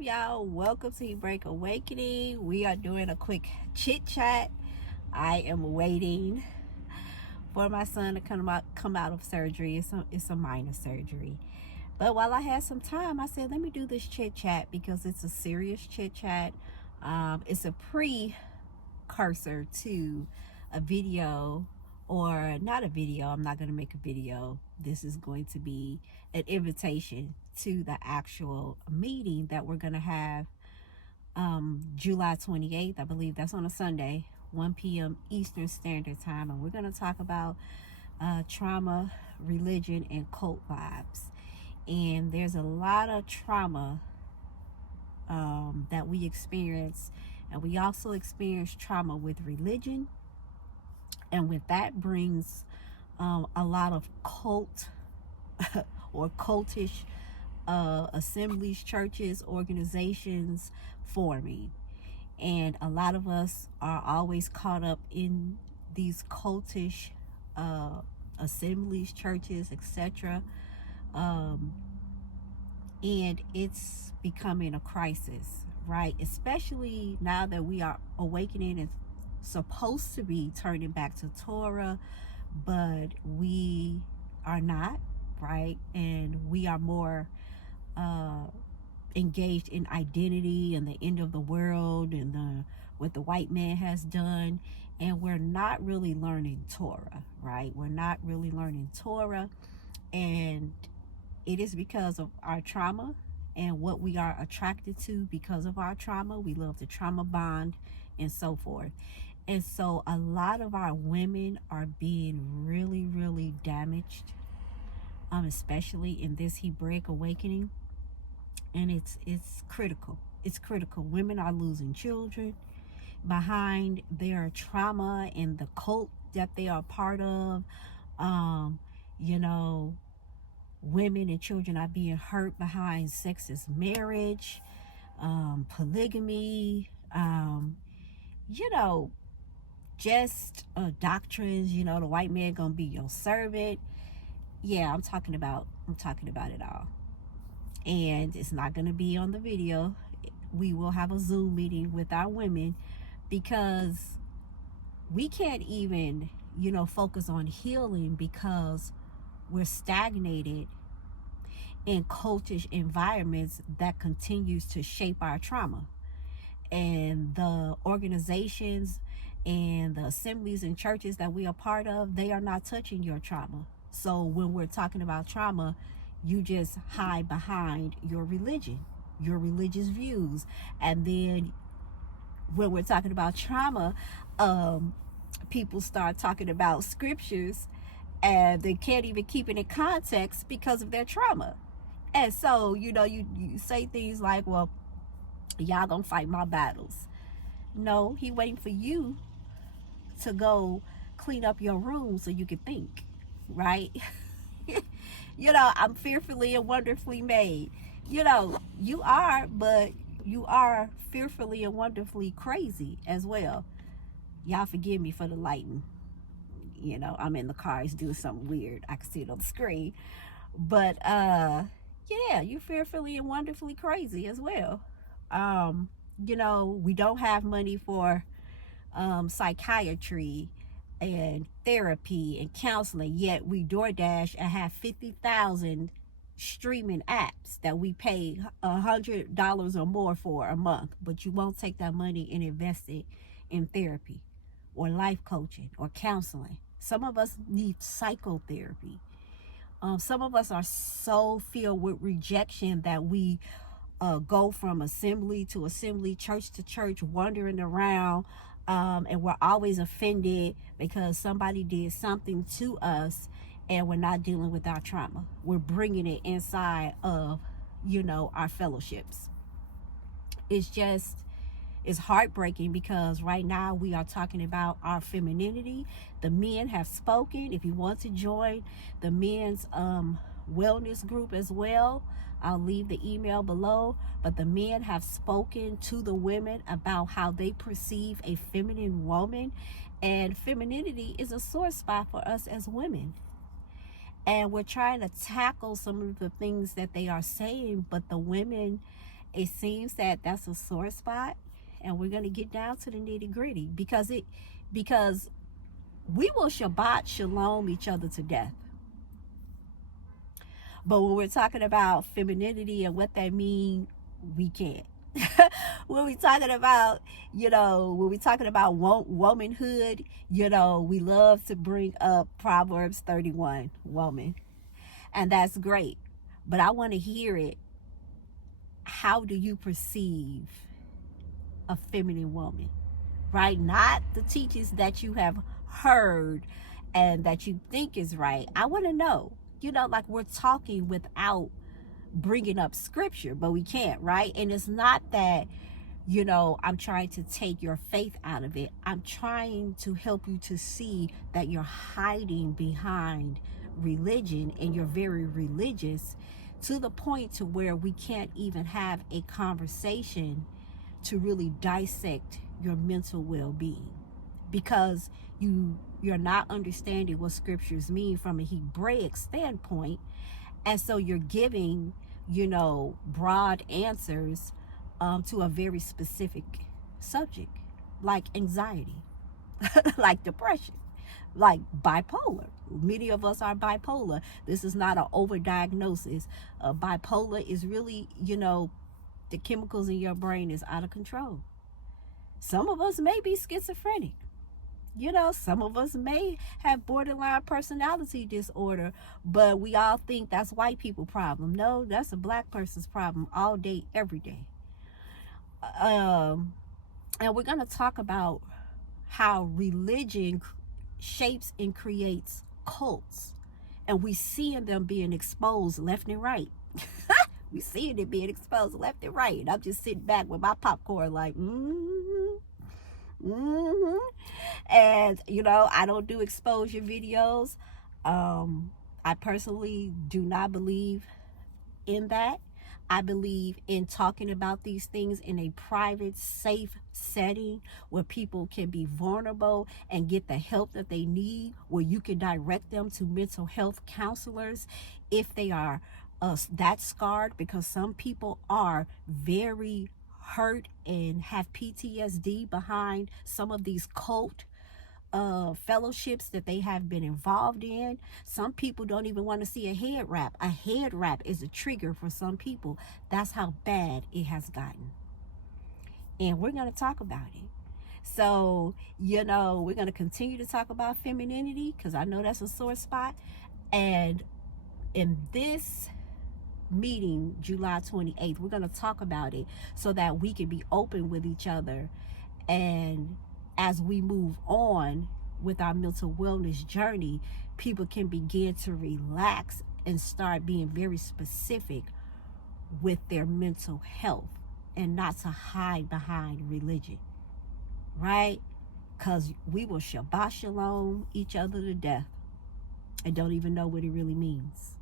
y'all? Welcome to Break Awakening. We are doing a quick chit chat. I am waiting for my son to come out of surgery. It's a minor surgery. But while I had some time, I said, let me do this chit chat because it's a serious chit chat. It's a precursor to a video, or not a video. I'm not going to make a video. This is going to be an invitation to the actual meeting that we're going to have July 28th. I believe that's on a Sunday, 1 p.m. Eastern Standard Time. And we're going to talk about trauma, religion, and cult vibes. And there's a lot of trauma that we experience. And we also experience trauma with religion. And with that brings a lot of cult or cultish assemblies, churches, organizations forming. And a lot of us are always caught up in these cultish assemblies, churches, etc. And it's becoming a crisis, right? Especially now that we are awakening and supposed to be turning back to Torah, but we are not, right? And we are more engaged in identity and the end of the world and what the white man has done, and we're not really learning Torah, right? We're not really learning Torah, and it is because of our trauma and what we are attracted to because of our trauma. We love to trauma bond and so forth. And so a lot of our women are being really, really damaged, especially in this Hebraic awakening. And it's critical. It's critical. Women are losing children behind their trauma and the cult that they are part of. Women and children are being hurt behind sexist marriage, polygamy, just doctrines. The white man gonna be your servant. Yeah, I'm talking about it all. And it's not gonna be on the video. We will have a Zoom meeting with our women, because we can't even focus on healing because we're stagnated in cultish environments that continues to shape our trauma. And the organizations and the assemblies and churches that we are part of, they are not touching your trauma. So when we're talking about trauma, you just hide behind your religion, your religious views. And then when we're talking about trauma, people start talking about scriptures and they can't even keep it in context because of their trauma. And so, you say things like, well, y'all gonna fight my battles. No, he waiting for you to go clean up your room so you can think, right? I'm fearfully and wonderfully made. You are, but you are fearfully and wonderfully crazy as well. Y'all forgive me for the lighting. I'm in the car. It's doing something weird. I can see it on the screen. But yeah, you're fearfully and wonderfully crazy as well. We don't have money for psychiatry and therapy and counseling, yet we DoorDash and have 50,000 streaming apps that we pay $100 or more for a month, but you won't take that money and invest it in therapy or life coaching or counseling. Some of us need psychotherapy. Some of us are so filled with rejection that we go from assembly to assembly, church to church, wandering around, and we're always offended because somebody did something to us, and we're not dealing with our trauma. We're bringing it inside of, our fellowships. It's heartbreaking, because right now we are talking about our femininity. The men have spoken. If you want to join the men's wellness group as well, I'll leave the email below. But the men have spoken to the women about how they perceive a feminine woman, and femininity is a sore spot for us as women. And we're trying to tackle some of the things that they are saying, but the women it seems that that's a sore spot, and we're going to get down to the nitty gritty because we will Shabbat shalom each other to death. But when we're talking about femininity and what that means, we can't. When we talking about, womanhood, we love to bring up Proverbs 31, woman. And that's great. But I want to hear it. How do you perceive a feminine woman? Right? Not the teachings that you have heard and that you think is right. I want to know, like we're talking without bringing up scripture, but we can't, right? And it's not that, I'm trying to take your faith out of it. I'm trying to help you to see that you're hiding behind religion and you're very religious to the point to where we can't even have a conversation to really dissect your mental well-being, because you're not understanding what scriptures mean from a Hebraic standpoint. And so you're giving, broad answers to a very specific subject, like anxiety, like depression, like bipolar. Many of us are bipolar. This is not an overdiagnosis. Bipolar is really, the chemicals in your brain is out of control. Some of us may be schizophrenic. Some of us may have borderline personality disorder, but we all think that's white people problem. No, that's a black person's problem all day, every day. And we're going to talk about how religion shapes and creates cults. And we seeing them being exposed left and right. We seeing it being exposed left and right. And I'm just sitting back with my popcorn like, And, I don't do exposure videos. I personally do not believe in that. I believe in talking about these things in a private, safe setting where people can be vulnerable and get the help that they need, where you can direct them to mental health counselors if they are that scarred, because some people are very hurt and have PTSD behind some of these cult fellowships that they have been involved in. Some people don't even want to see a head wrap. A head wrap is a trigger for some people. That's how bad it has gotten. And we're going to talk about it. So, we're going to continue to talk about femininity because I know that's a sore spot. And in this meeting, July 28th, we're going to talk about it so that we can be open with each other. And as we move on with our mental wellness journey, people can begin to relax and start being very specific with their mental health and not to hide behind religion, right? Because we will Shabbat shalom each other to death and don't even know what it really means.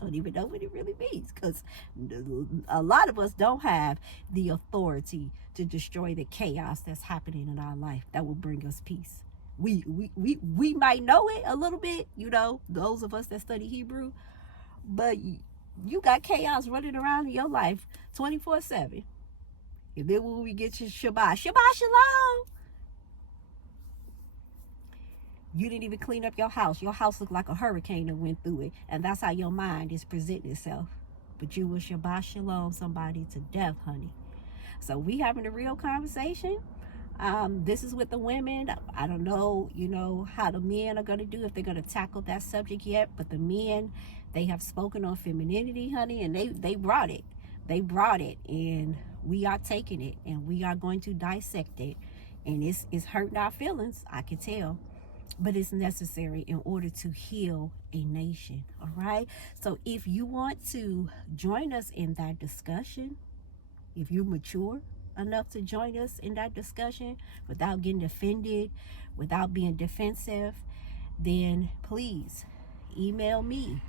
Don't even know what it really means, because a lot of us don't have the authority to destroy the chaos that's happening in our life that will bring us peace. We might know it a little bit, those of us that study Hebrew, but you got chaos running around in your life 24/7. And then when we get to Shabbat shalom, you didn't even clean up your house. Your house looked like a hurricane that went through it. And that's how your mind is presenting itself. But you will Shabbat shalom somebody to death, honey. So we having a real conversation. This is with the women. I don't know, how the men are going to do, if they're going to tackle that subject yet. But the men, they have spoken on femininity, honey. And they brought it. They brought it. And we are taking it. And we are going to dissect it. And it's hurting our feelings, I can tell. But it's necessary in order to heal a nation, all right? So if you want to join us in that discussion, if you're mature enough to join us in that discussion without getting offended, without being defensive, then please email me,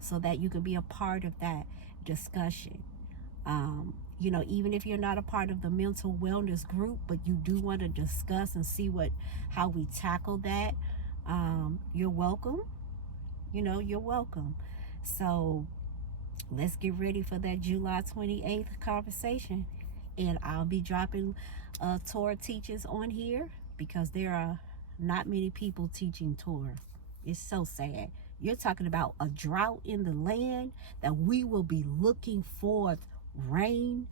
so that you can be a part of that discussion. Even if you're not a part of the mental wellness group, but you do want to discuss and see how we tackle that, you're welcome. You're welcome. So let's get ready for that July 28th conversation. And I'll be dropping Torah teachings on here because there are not many people teaching Torah. It's so sad. You're talking about a drought in the land, that we will be looking for rain.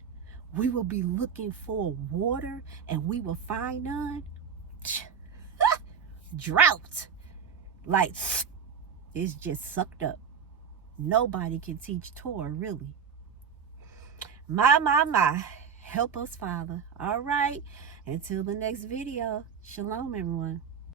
We will be looking for water and we will find none. Drought. Like, it's just sucked up. Nobody can teach Torah, really. My. Help us, Father. All right. Until the next video. Shalom, everyone.